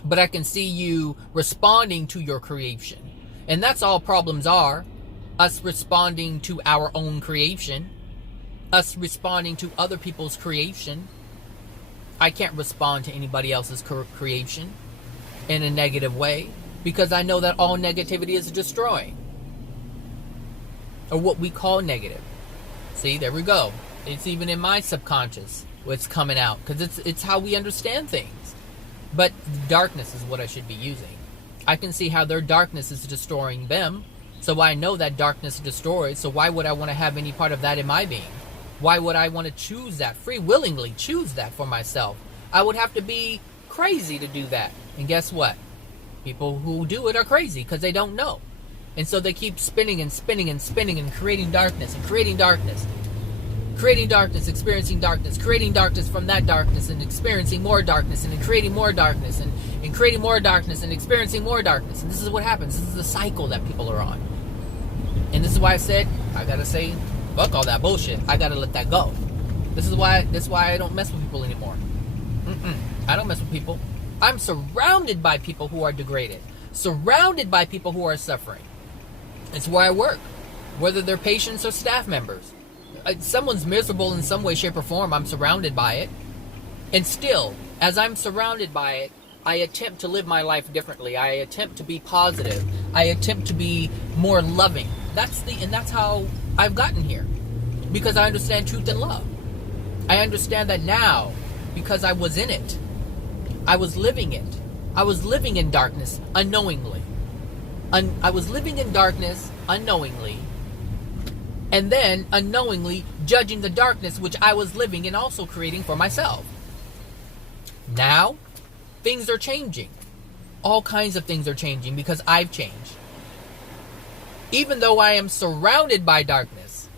But I can see you responding to your creation. And that's all problems are. Us responding to our own creation. Us responding to other people's creation. I can't respond to anybody else's creation in a negative way because I know that all negativity is destroying, or what we call negative. See, there we go. It's even in my subconscious what's coming out because it's how we understand things. But darkness is what I should be using. I can see how their darkness is destroying them, so I know that darkness destroys. So why would I want to have any part of that in my being? Why would I want to choose that, free willingly choose that for myself? I would have to be crazy to do that. And guess what? People who do it are crazy because they don't know. And so they keep spinning and spinning and spinning and creating darkness and creating darkness. Creating darkness, experiencing darkness, creating darkness from that darkness and experiencing more darkness and then creating more darkness and creating more darkness and experiencing more darkness. And this is what happens. This is the cycle that people are on. And this is why I said, I gotta say, fuck all that bullshit. I gotta let that go. This is why I don't mess with people anymore. I don't mess with people. I'm surrounded by people who are degraded. Surrounded by people who are suffering. It's where I work. Whether they're patients or staff members. Someone's miserable in some way, shape, or form, I'm surrounded by it. And still, as I'm surrounded by it, I attempt to live my life differently. I attempt to be positive. I attempt to be more loving. That's how I've gotten here. Because I understand truth and love. I understand that now because I was in it. I was living it. I was living in darkness unknowingly. I was living in darkness unknowingly. And then unknowingly judging the darkness which I was living and also creating for myself. Now, things are changing. All kinds of things are changing because I've changed. Even though I am surrounded by darkness,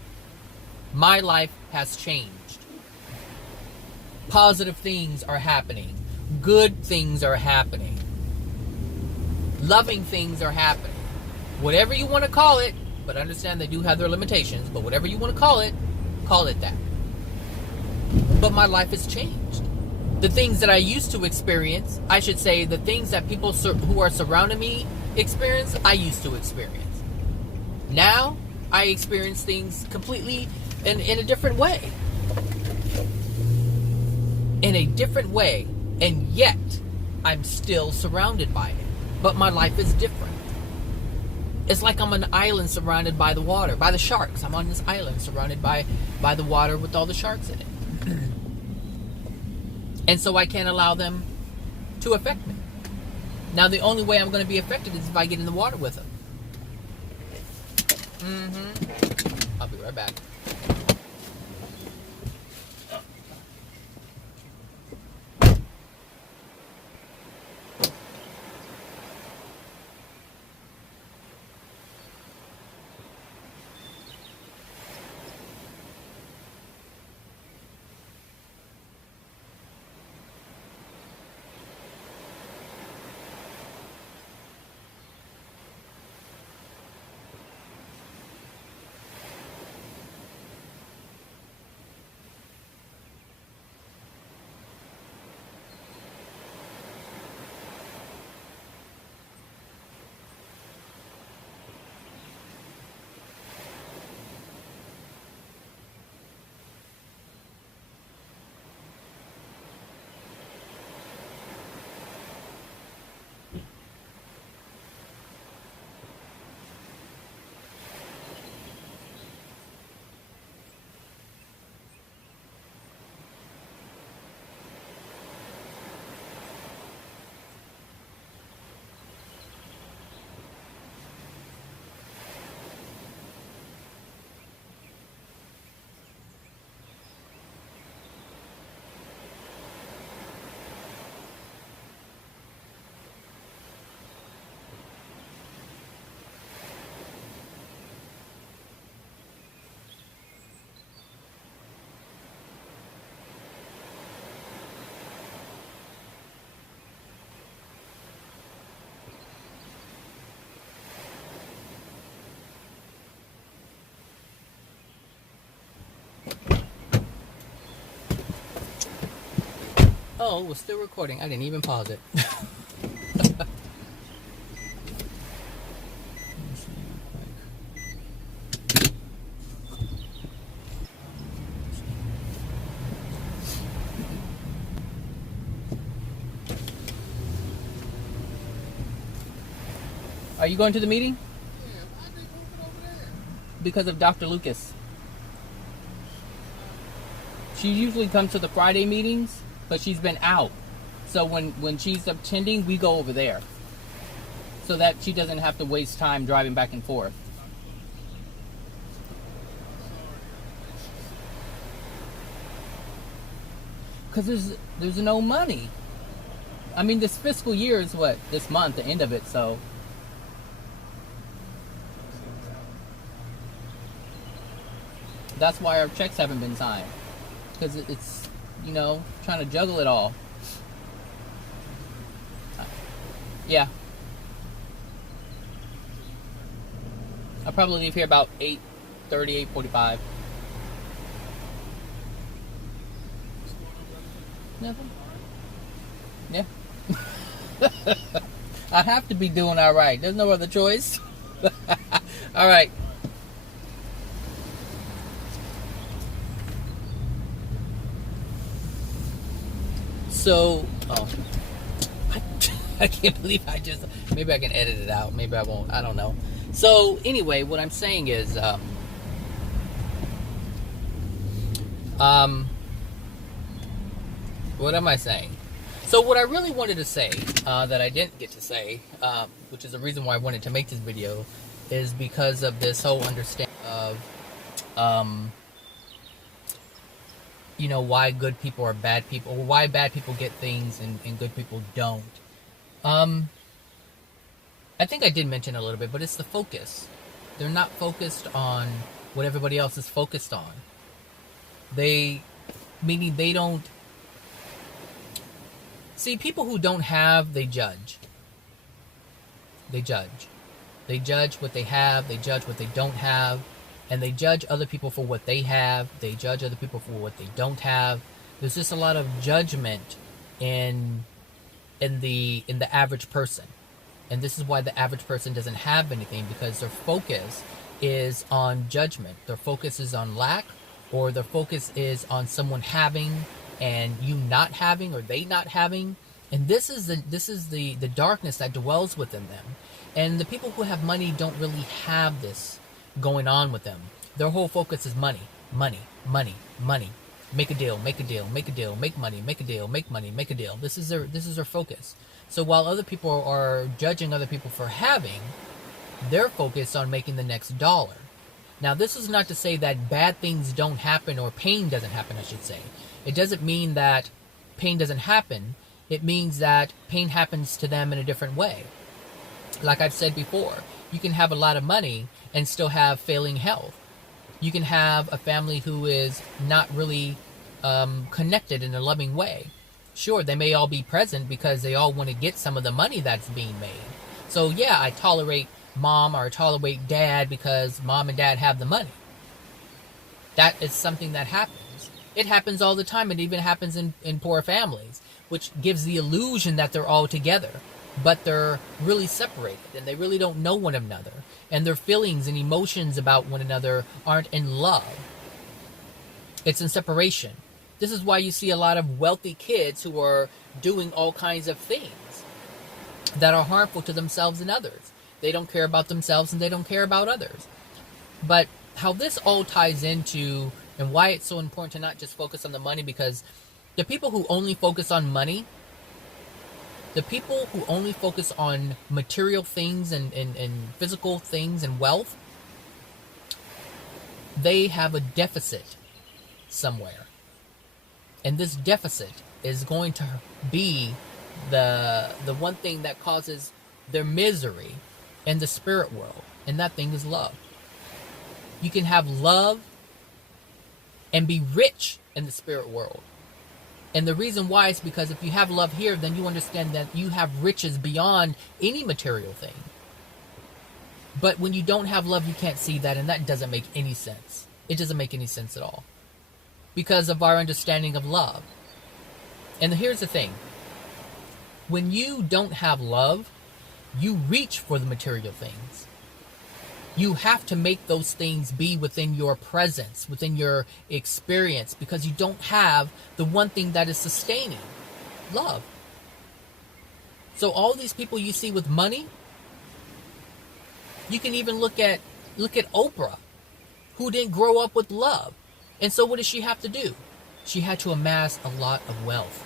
my life has changed. Positive things are happening. Good things are happening. Loving things are happening. Whatever you want to call it, but understand they do have their limitations, but whatever you want to call it that. But my life has changed. The things that I used to experience, I should say, the things that people who are surrounding me experience, I used to experience. Now, I experience things completely in a different way. In a different way. And yet, I'm still surrounded by it. But my life is different. It's like I'm on an island surrounded by the water, by the sharks. I'm on this island surrounded by the water with all the sharks in it. And so I can't allow them to affect me. Now, the only way I'm going to be affected is if I get in the water with them. I'll be right back. Oh, it was still recording. I didn't even pause it. Are you going to the meeting? Yeah, why they moving over there? Because of Dr. Lucas. She usually comes to the Friday meetings, but she's been out. So when she's attending, we go over there. So that she doesn't have to waste time driving back and forth. Because there's no money. I mean, this fiscal year is what? This month, the end of it, so. That's why our checks haven't been signed. Because it's, trying to juggle it all. Yeah. I'll probably leave here about 8:30, 8:45. Nothing. Yeah. I have to be doing all right. There's no other choice. All right. So, I can't believe maybe I can edit it out. Maybe I won't. I don't know. So, anyway, what I'm saying is, what am I saying? So what I really wanted to say, that I didn't get to say, which is the reason why I wanted to make this video, is because of this whole understanding of, why good people are bad people, or why bad people get things and good people don't. I think I did mention a little bit, but it's the focus. They're not focused on what everybody else is focused on. Meaning they don't. See, people who don't have, they judge. They judge. They judge what they have, they judge what they don't have, and they judge other people for what they have, they judge other people for what they don't have. There's just a lot of judgment in the average person. And this is why the average person doesn't have anything, because their focus is on judgment. Their focus is on lack, or their focus is on someone having and you not having, or they not having. And this is the darkness that dwells within them. And the people who have money don't really have this going on with them. Their whole focus is money, money, money, money. Make a deal, make a deal, make a deal, make money, make a deal, make money, make a deal. This is their focus. So while other people are judging other people for having, they're focused on making the next dollar. Now, this is not to say that bad things don't happen, or pain doesn't happen, I should say. It doesn't mean that pain doesn't happen. It means that pain happens to them in a different way. Like I've said before, you can have a lot of money and still have failing health. You can have a family who is not really connected in a loving way. Sure, they may all be present because they all want to get some of the money that's being made. So yeah, I tolerate mom or tolerate dad because mom and dad have the money. That is something that happens. It happens all the time. It even happens in poor families, which gives the illusion that they're all together, but they're really separated and they really don't know one another, and their feelings and emotions about one another aren't in love. It's in separation. This is why you see a lot of wealthy kids who are doing all kinds of things that are harmful to themselves and others. They don't care about themselves and they don't care about others. But how this all ties into, and why it's so important to not just focus on the money, because the people who only focus on money, the people who only focus on material things and physical things and wealth, they have a deficit somewhere. And this deficit is going to be the one thing that causes their misery in the spirit world. And that thing is love. You can have love and be rich in the spirit world. And the reason why is because if you have love here, then you understand that you have riches beyond any material thing. But when you don't have love, you can't see that, and that doesn't make any sense. It doesn't make any sense at all. Because of our understanding of love. And here's the thing. When you don't have love, you reach for the material things. You have to make those things be within your presence, within your experience, because you don't have the one thing that is sustaining, love. So all these people you see with money, you can even look at Oprah, who didn't grow up with love. And so what did she have to do? She had to amass a lot of wealth.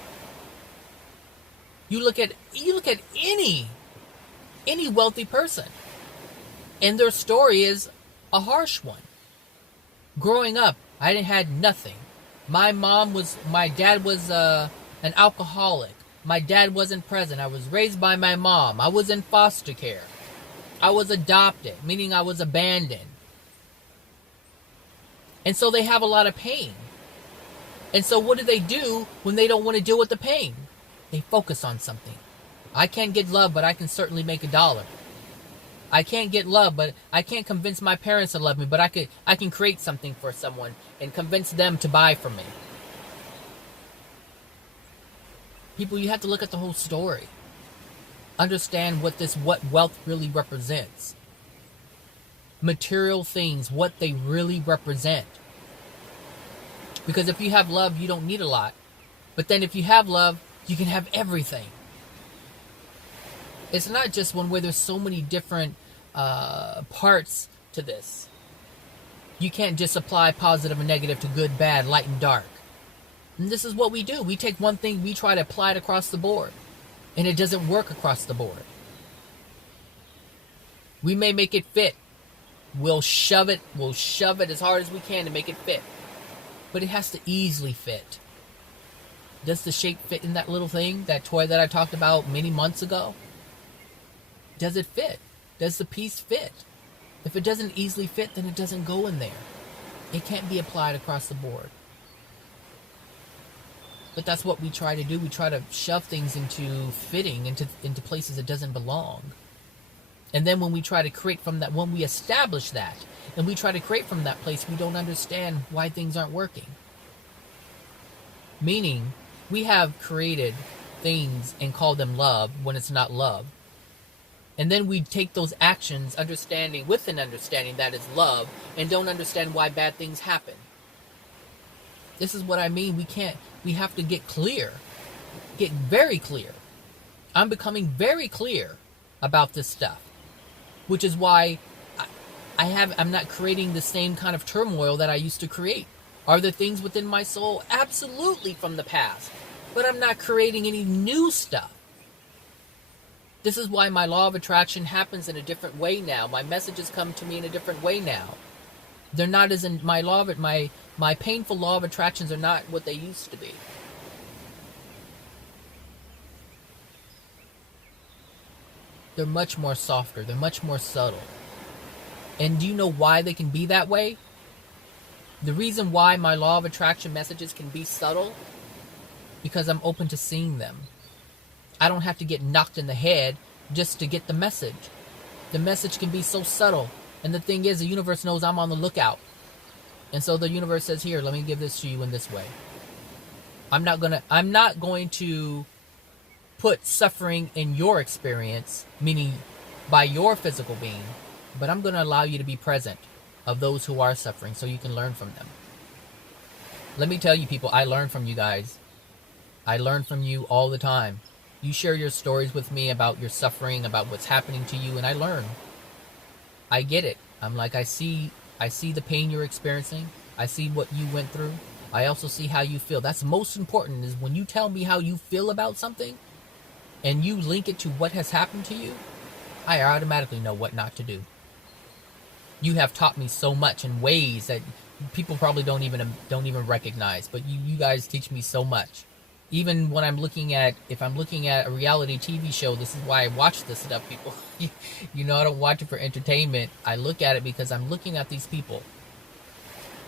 You look at any wealthy person, and their story is a harsh one. Growing up, I had nothing. My dad was an alcoholic. My dad wasn't present. I was raised by my mom. I was in foster care. I was adopted, meaning I was abandoned. And so they have a lot of pain. And so what do when they don't want to deal with the pain? They focus on something. I can't get love, but I can certainly make $1. I can't get love, but I can't convince my parents to love me, but I can create something for someone and convince them to buy from me. People, you have to look at the whole story. Understand what wealth really represents. Material things, what they really represent. Because if you have love, you don't need a lot. But then if you have love, you can have everything. It's not just one way. There's so many different parts to this. You can't just apply positive and negative to good, bad, light and dark. And this is what we do. We take one thing, we try to apply it across the board. And it doesn't work across the board. We may make it fit. We'll shove it as hard as we can to make it fit. But it has to easily fit. Does the shape fit in that little thing, that toy that I talked about many months ago? Does it fit? Does the piece fit? If it doesn't easily fit, then it doesn't go in there. It can't be applied across the board. But that's what we try to do. We try to shove things into fitting, into places it doesn't belong. And then when we try to create from that, when we establish that, and we try to create from that place, we don't understand why things aren't working. Meaning, we have created things and called them love when it's not love. And then we take those actions, with an understanding that is love, and don't understand why bad things happen. This is what I mean. We have to get clear. Get very clear. I'm becoming very clear about this stuff. Which is why I'm not creating the same kind of turmoil that I used to create. Are there things within my soul? Absolutely, from the past. But I'm not creating any new stuff. This is why my law of attraction happens in a different way now. My messages come to me in a different way now. They're not as in my painful law of attractions are not what they used to be. They're much more softer. They're much more subtle. And do you know why they can be that way? The reason why my law of attraction messages can be subtle, because I'm open to seeing them. I don't have to get knocked in the head just to get the message. The message can be so subtle. And the thing is, the universe knows I'm on the lookout. And so the universe says, here, let me give this to you in this way. I'm not going to put suffering in your experience, meaning by your physical being, but I'm going to allow you to be present of those who are suffering so you can learn from them. Let me tell you, people, I learn from you guys. I learn from you all the time. You share your stories with me about your suffering, about what's happening to you, and I learn. I get it. I'm like, I see the pain you're experiencing. I see what you went through. I also see how you feel. That's most important, is when you tell me how you feel about something and you link it to what has happened to you, I automatically know what not to do. You have taught me so much in ways that people probably don't even recognize, but you guys teach me so much. Even when if I'm looking at a reality TV show, this is why I watch this stuff, people. I don't watch it for entertainment. I look at it because I'm looking at these people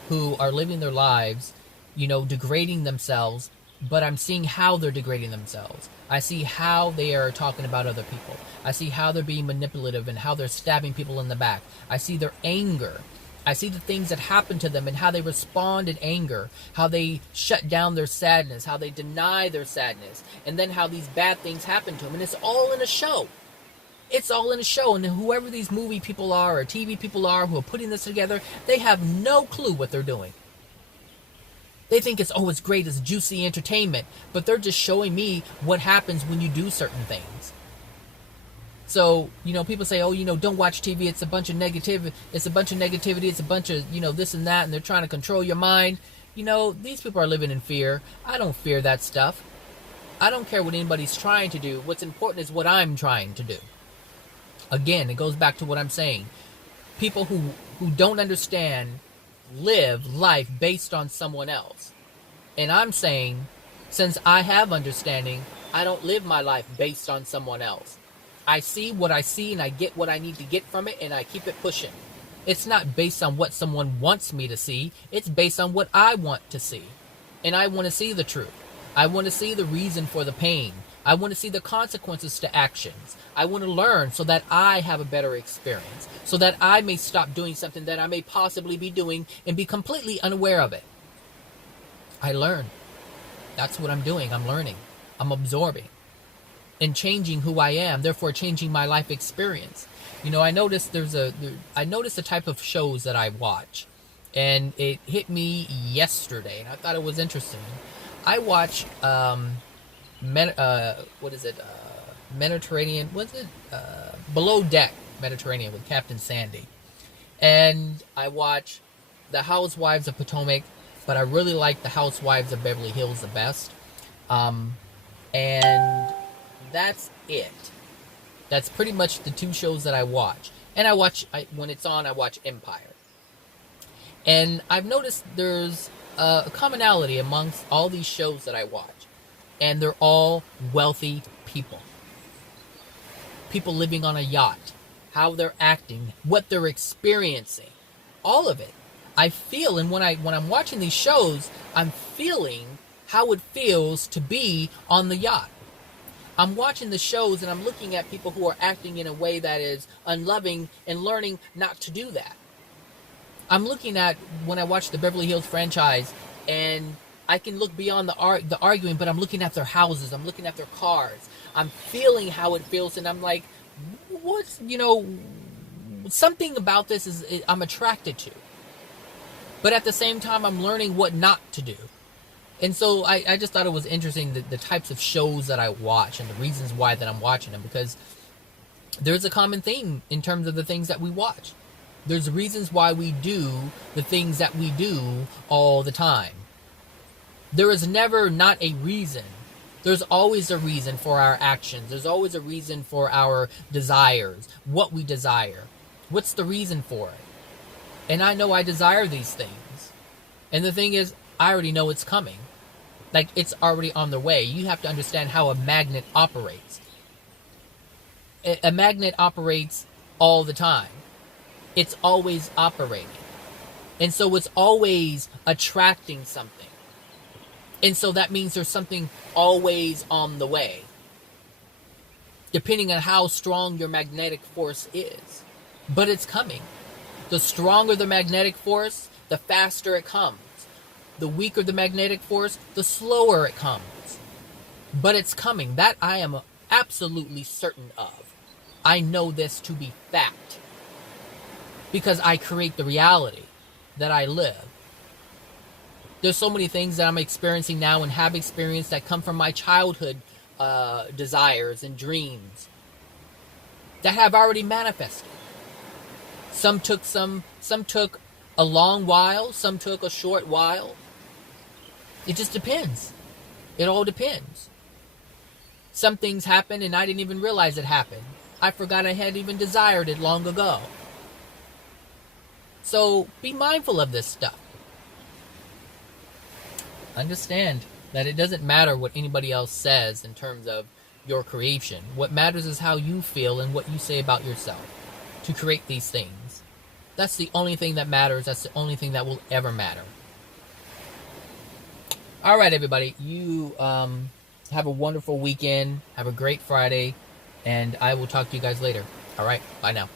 who are living their lives, degrading themselves, but I'm seeing how they're degrading themselves. I see how they are talking about other people. I see how they're being manipulative and how they're stabbing people in the back. I see their anger. I see the things that happen to them and how they respond in anger, how they shut down their sadness, how they deny their sadness, and then how these bad things happen to them. And it's all in a show. It's all in a show. And whoever these movie people are or TV people are who are putting this together, they have no clue what they're doing. They think it's great, it's juicy entertainment, but they're just showing me what happens when you do certain things. So, people say, don't watch TV, it's a bunch of negativity, it's a bunch of, this and that, and they're trying to control your mind. These people are living in fear. I don't fear that stuff. I don't care what anybody's trying to do. What's important is what I'm trying to do. Again, it goes back to what I'm saying. People who don't understand live life based on someone else. And I'm saying, since I have understanding, I don't live my life based on someone else. I see what I see and I get what I need to get from it and I keep it pushing. It's not based on what someone wants me to see. It's based on what I want to see. And I want to see the truth. I want to see the reason for the pain. I want to see the consequences to actions. I want to learn so that I have a better experience. So that I may stop doing something that I may possibly be doing and be completely unaware of it. I learn. That's what I'm doing. I'm learning. I'm absorbing. And changing who I am, therefore changing my life experience. You know, I noticed I noticed the type of shows that I watch, and it hit me yesterday, and I thought it was interesting. I watch Mediterranean, Below Deck Mediterranean with Captain Sandy, and I watch The Housewives of Potomac, but I really like The Housewives of Beverly Hills the best, and that's it. That's pretty much the two shows that I watch. And when it's on, I watch Empire. And I've noticed there's a commonality amongst all these shows that I watch. And they're all wealthy people. People living on a yacht. How they're acting. What they're experiencing. All of it. I feel, and when I'm watching these shows, I'm feeling how it feels to be on the yacht. I'm watching the shows and I'm looking at people who are acting in a way that is unloving and learning not to do that. I'm looking at, when I watch the Beverly Hills franchise, and I can look beyond the arguing, but I'm looking at their houses, I'm looking at their cars, I'm feeling how it feels, and I'm like, something about this I'm attracted to. But at the same time, I'm learning what not to do. And so I just thought it was interesting, the types of shows that I watch and the reasons why that I'm watching them, because there's a common theme in terms of the things that we watch. There's reasons why we do the things that we do all the time. There is never not a reason. There's always a reason for our actions. There's always a reason for our desires, what we desire. What's the reason for it? And I know I desire these things. And the thing is, I already know it's coming. Like, it's already on the way. You have to understand how a magnet operates. A magnet operates all the time. It's always operating. And so it's always attracting something. And so that means there's something always on the way. Depending on how strong your magnetic force is. But it's coming. The stronger the magnetic force, the faster it comes. The weaker the magnetic force, the slower it comes. But it's coming. That I am absolutely certain of. I know this to be fact. Because I create the reality that I live. There's so many things that I'm experiencing now and have experienced that come from my childhood desires and dreams that have already manifested. Some took a long while, some took a short while. It just depends. It all depends. Some things happen and I didn't even realize it happened. I forgot I had even desired it long ago. So be mindful of this stuff. Understand that it doesn't matter what anybody else says in terms of your creation. What matters is how you feel and what you say about yourself to create these things. That's the only thing that matters. That's the only thing that will ever matter. All right, everybody. You have a wonderful weekend. Have a great Friday. And I will talk to you guys later. All right. Bye now.